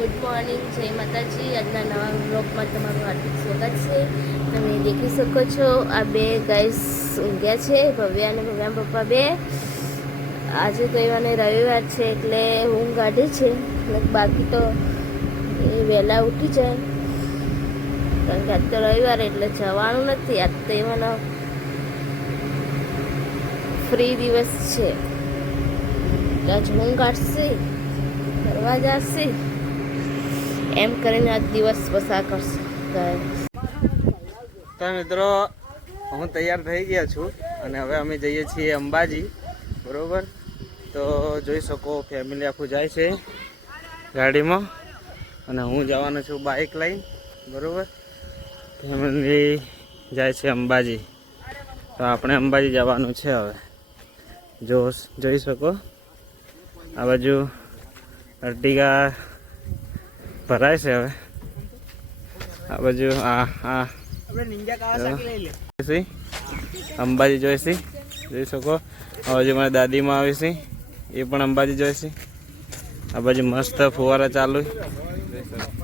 Good morning, જય માતાજી. આજના નવા બ્લોગમાં તમારું હાર્દિક સ્વાગત છે. તમે દેખી શકો છો, આ બે ગાઈસ ઊંઘ્યા છે, ભવ્ય અને ભવ્યા પપ્પા બે. આજે તો એવાને રવિવાર છે એટલે ઊંઘ કાઢે છે. બાકી તો એ વહેલા ઉઠી જાય. કારણ કે આજ તો રવિવાર એટલે જવાનું નથી. આજ તો એવાનો ફ્રી દિવસ છે. આજ ઊંઘ કાઢશે, ફરવા જશે. એમ કરીને આજ દિવસ પસાર કરશે. તો મિત્રો, હું તૈયાર થઈ ગયા છું અને હવે અમે જઈએ છીએ અંબાજી, બરોબર? તો જોઈ શકો ફેમિલી આખું જાય છે ગાડીમાં અને હું જવાનો છું બાઇક લઈને, બરોબર? ફેમિલી જાય છે અંબાજી. તો આપણે અંબાજી જવાનું છે હવે. જો, જોઈ શકો? આ બાજુ અર્ટિગા ભરાય છે હવે. આ બાજુ આ આ. અંબાજી જોઈશી? જોઈ શકો? આ બાજુ મારી દાદીમાં આવી છે. એ પણ અંબાજી જોઈશી. આ બાજુ મસ્ત ફુવારા ચાલુ. જોઈ શકો.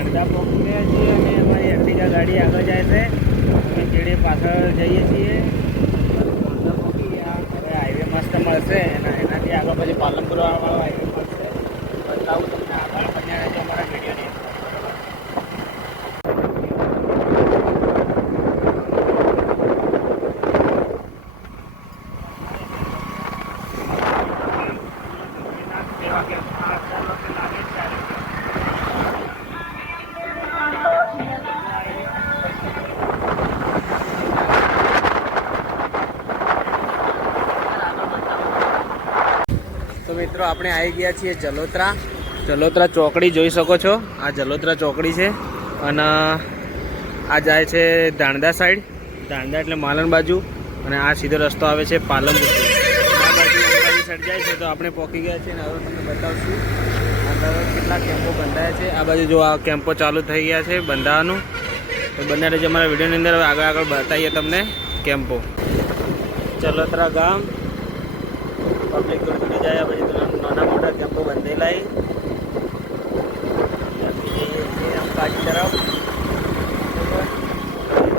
દાંડા પહોંચી છીએ અને અમારી એક્ટિવા ગાડી આગળ જાય છે. અમે ચેડી પાછળ જઈએ છીએ. દાંડા પહોંચી ગયા હવે હાઈવે મસ્ત મળશે એના એનાથી આગળ પછી પાલનપુર વાળો હાઈવે મળશે. બતાવું તમને આગળ બન્યા રહેજો અમારા વિડીયોની તો મિત્રો, આપણે આવી ગયા છીએ જલોત્રા. જલોત્રા ચોકડી જોઈ શકો છો. આ જલોત્રા ચોકડી છે અને આ જાય છે ધાણદા સાઈડ. ધાણદા એટલે માલણ બાજુ અને આ સીધો રસ્તો આવે છે પાલનપુર. આ બાજુ સાઈડ જાય છે, તો આપણે પહોંચી ગયા છીએ અને હવે તમને બતાવશું. અંદર કેટલા કેમ્પો બંધાયા છે. આ બાજુ જો આ કેમ્પો ચાલુ થઈ ગયા છે બંધાવાનું. તો બંને રહેજો અમારા વિડીયોની અંદર. આગળ આગળ બતાવીએ તમને કેમ્પો. જલોત્રા ગામ. પબ્લિક જાય પછી નાના મોટા કેમ્પો બંધેલા અંબાજી તરફ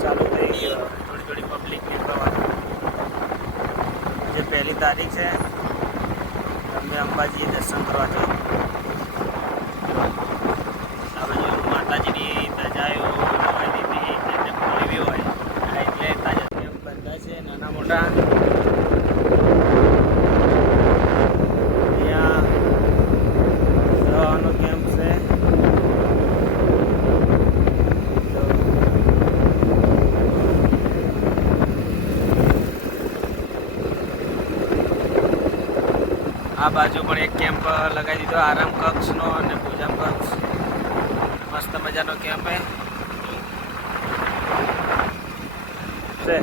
ચાલુ થઈ ગયો થોડી થોડી પબ્લિક જે પહેલી તારીખ છે અમે અંબાજી દર્શન કરવા જાઓ આ બાજુ માતાજીની ધજાઓ લગાવી દીધી જેમને ખોલવી હોય આ એટલે તાજા કેમ્પ બંધા છે નાના મોટા અહીંયા દવાનો કેમ્પ છે તો બાજુ પણ એક કેમ્પ લગાવી દીધો, આરામ કક્ષનો અને પૂજા કક્ષ. મસ્ત મજાનો કેમ્પ છે.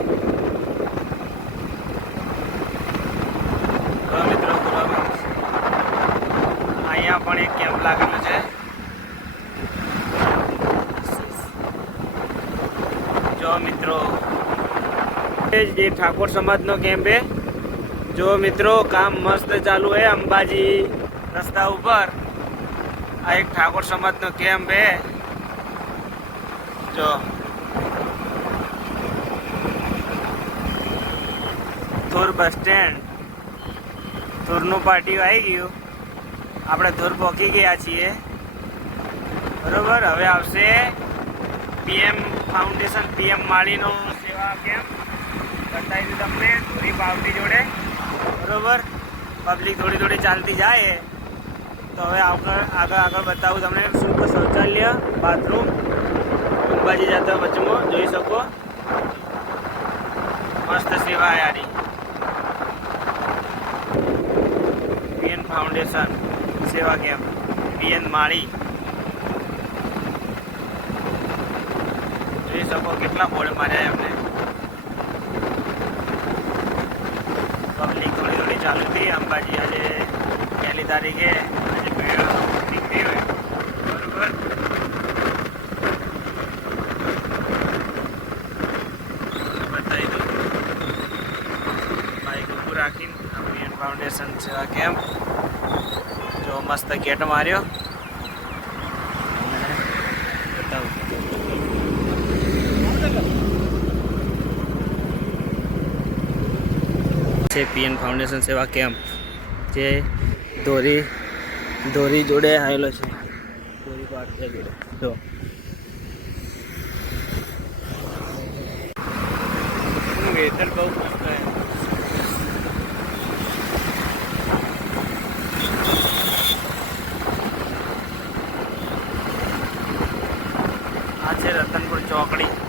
છે મિત્રો અહીંયા પણ એક કેમ્પ લાગેલો છે. જો મિત્રો જે ઠાકોર સમાજનો કેમ્પ છે જો મિત્રો, કામ મસ્ત ચાલુ છે અંબાજી રસ્તા ઉપર. આ એક ઠાકોર સમાજનો કેમ્પ છે જો. થોર બસ સ્ટેન્ડ. ધૂરનું પાટિયું આવી ગયું. આપણે ધૂર પહોંચી ગયા છીએ. બરોબર? હવે આવશે પીએમ ફાઉન્ડેશન, પીએમ માળીનો સેવા કેમ્પ. બતાવી દઉં તમને. ધોરી પાવટી જોડે. બરોબર? પબ્લિક થોડી થોડી ચાલતી જાય. તો હવે આગળ આગળ આગળ બતાવું તમને શુલ્ક શૌચાલય બાથરૂમ અંબાજી જતા વચમાં, જોઈ શકો? મસ્ત સેવા યારી પીએન ફાઉન્ડેશન સેવા કેમ્પ પીએન માળી. જોઈ શકો કેટલા બોર્ડ માર્યા એમને. થોડી ચાલુ અંબાજી આજે પહેલી તારીખે આજે ભીડ નીકળી હોય. બરોબર? બતાવી દઉં. બાઈક ઊભું રાખીને ફાઉન્ડેશન સેવા કેમ્પ જો મસ્ત ગેટ માર્યો અને બતાવું છે પીએન ફાઉન્ડેશન સેવા કેમ્પ, જે દોરી ધોરી જોડે આવેલો છે. ધોરી પાટ છે જોડે. જો. વેધર બહુ મસ્ત આ છે રતનપુર ચોકડી.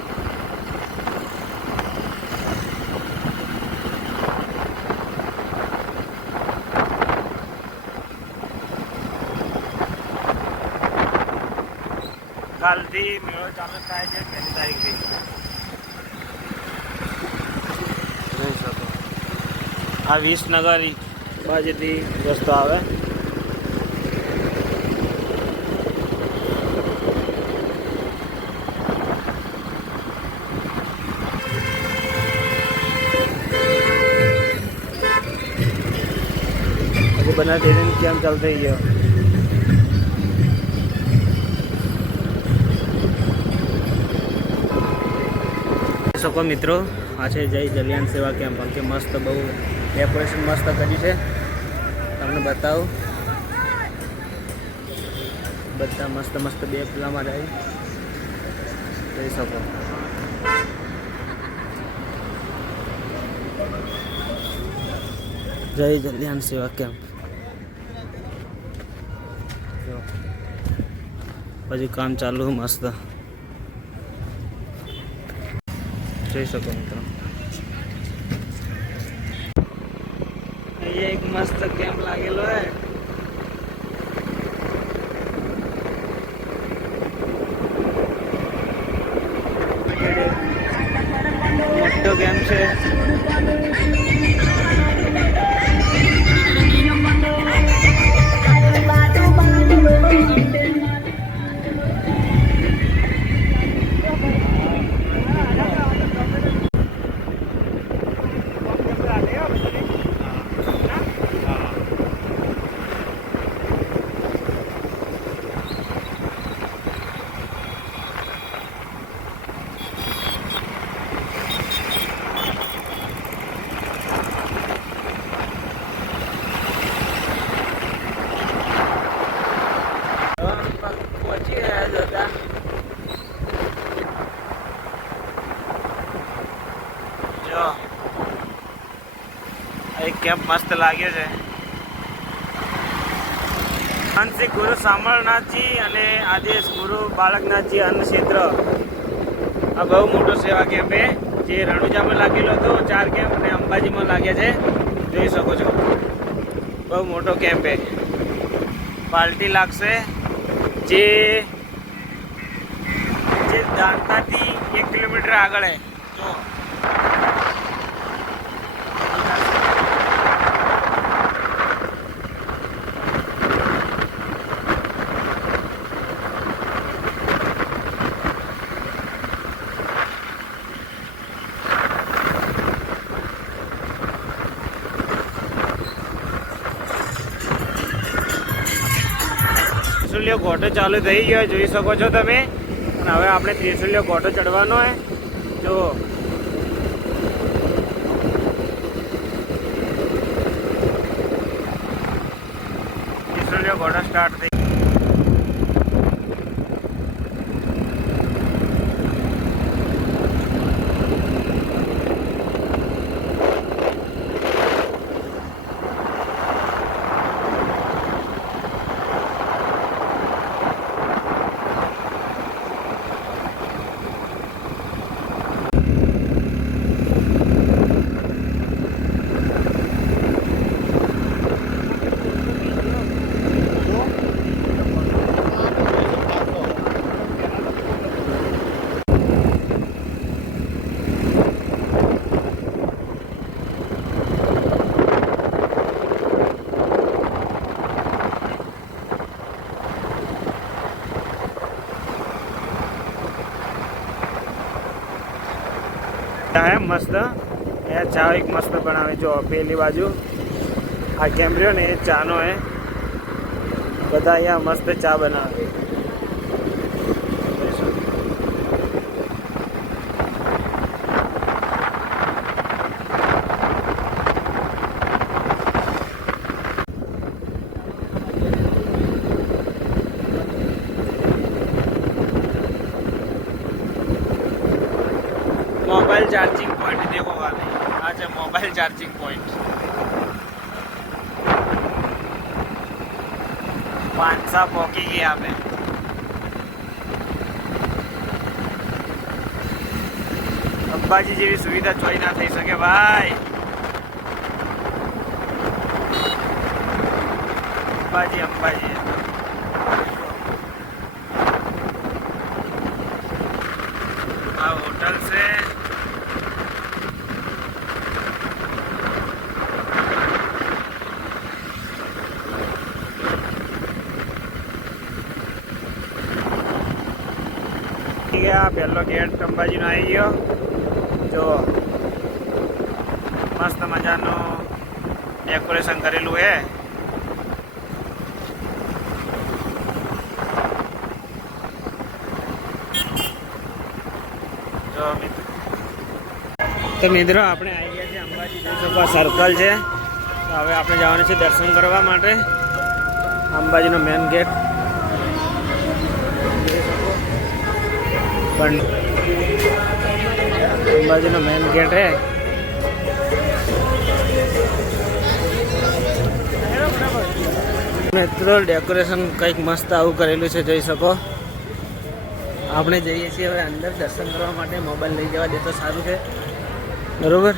કાલથી મેળો ચાલુ થાય છે પહેલી તારીખથી રહી શકો આ વિસનગર બાજુથી રસ્તો આવે. હજી બના ટ્રેનિંગ કેમ ચાલુ થઈ ગયો? જોઈ શકો મિત્રો, આ છે જય જલિયાન સેવા કેમ્પ, કેમ કે મસ્ત બહુ ડેકોરેશન મસ્ત કર્યું છે. તમને બતાવું. બધા મસ્ત મસ્ત બે પેલામાં રહી જઈ શકો. જય જલિયાન સેવા કેમ્પ. પછી કામ ચાલુ, મસ્ત. જોઈ શકો મિત્રો. એક મસ્ત કેમ્પ લાગેલો હે? મોટો કેમ્પ છે? જો એ કેમ્પ મસ્ત લાગ્યો છે. માનસિક ગુરુ સામળનાથજી અને આદેશ ગુરુ બાળકનાથજી અન્ન ક્ષેત્ર. આ બહુ મોટો સેવા કેમ્પ એ જે રણુજામાં લાગેલો હતો, ચાર કેમ્પ અને અંબાજીમાં લાગ્યા છે. જોઈ શકો છો. બહુ મોટો કેમ્પ એ પાલટી લાગશે. જે જે દાંતાથી એક કિલોમીટર આગળ હે જો ત્રિશુલ્યો ઘોટો ચાલુ થઈ ગયો, જોઈ શકો છો તમે. અને હવે આપણે ત્રિશુલ્ય ઘોટો ચડવાનો હોય જો ત્રિશુલ્ય ઘોટો સ્ટાર્ટ થઈ હે મસ્ત. એ ચા એક મસ્ત બનાવે જો, પેલી બાજુ. આ કેમ રહ્યો ને? એ ચાનો હે. બધા અહીંયા મસ્ત ચા બનાવે. मोबाइल चार्जिंग पॉइंट देखो वाले आज है मोबाइल चार्जिंग पॉइंट પાંચસા પહોંચી ગયા અમે અંબાજી જેવી સુવિધા જોઈ ના થઈ શકે ભાઈ અંબાજી અંબાજી આ પહેલો ગેટ અંબાજીનો આવી ગયો. જો, મસ્ત મજાનું ડેકોરેશન કરેલું છે તો મિત્રો, આપણે આવી ગયા છે અંબાજી જોઈ સર્કલ છે. તો હવે આપણે જવાનું છે દર્શન કરવા માટે. અંબાજીનો મેન ગેટ પણ અંબાજીનો મેન ગેટ હે. મિત્રો ડેકોરેશન કંઈક મસ્ત આવું કરેલું છે, જોઈ શકો. આપણે જઈએ છીએ હવે અંદર દર્શન કરવા માટે મોબાઈલ લઈ જવા દે તો સારું છે. બરોબર?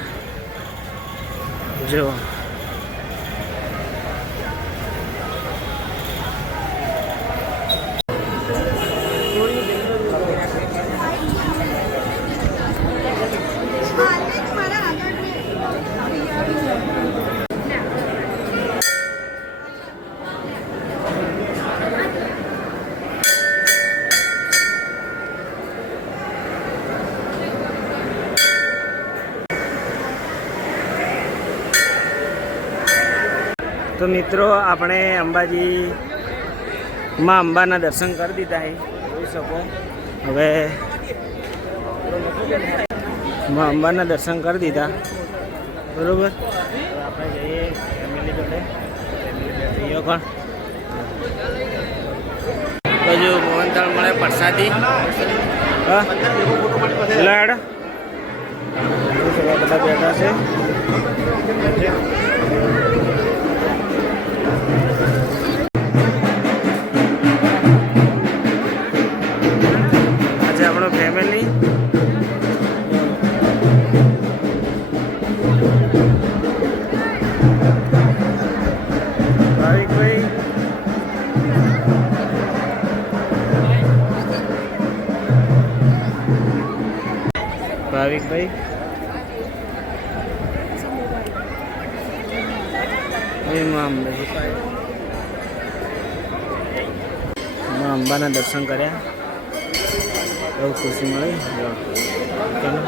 જો તો મિત્રો, આપણે અંબાજી માં અંબાના દર્શન કરી દીધા જોઈ શકો. હવે માં અંબાના દર્શન કરી દીધા. બરોબર? આપણે જઈએ ફેમિલી જોડે. પણ. બાજુ મોહનથાળ મળે પ્રસાદી. લાડ. બધા બેઠા એમાં અંબાજી માં અંબાના દર્શન કર્યા બહુ ખુશી મળી જો ચાલો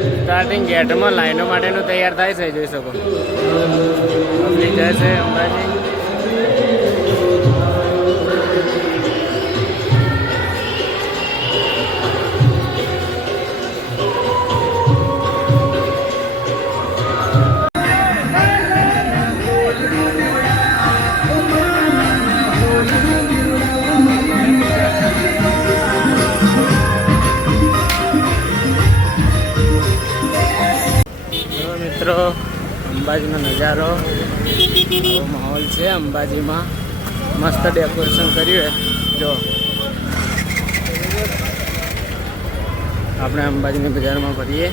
સ્ટાર્ટિંગ ગેટમાં લાઈનો માટેનું તૈયાર થાય છે જોઈ શકો. પબ્લિક છે અંબાજી. મિત્રો, અંબાજીનો નજારો. માહોલ છે અંબાજીમાં. મસ્ત ડેકોરેશન કર્યું છે જો. આપણે અંબાજીની બજારમાં ફરીએ.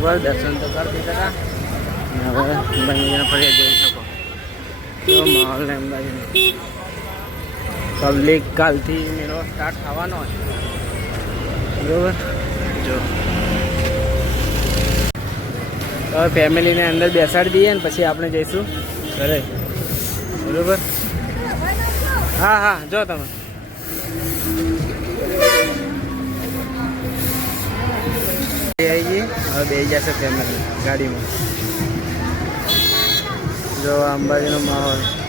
બસ દર્શન તો કરી દીધા. હવે અંબાજીને ફરી જોઈ શકો. જો માહોલ ને અંબાજીનો. પબ્લિક કાલથી મેળો સ્ટાર્ટ થવાનો હોય બરોબર? જો. હવે ફેમિલીને અંદર બેસાડી દઈએ ને પછી આપણે જઈશું ઘરે. બરોબર? હા હા, જો તમે. આવી ગઈ. હવે બે જશે ફેમિલી ગાડીમાં. જો અંબાજીનો માહોલ.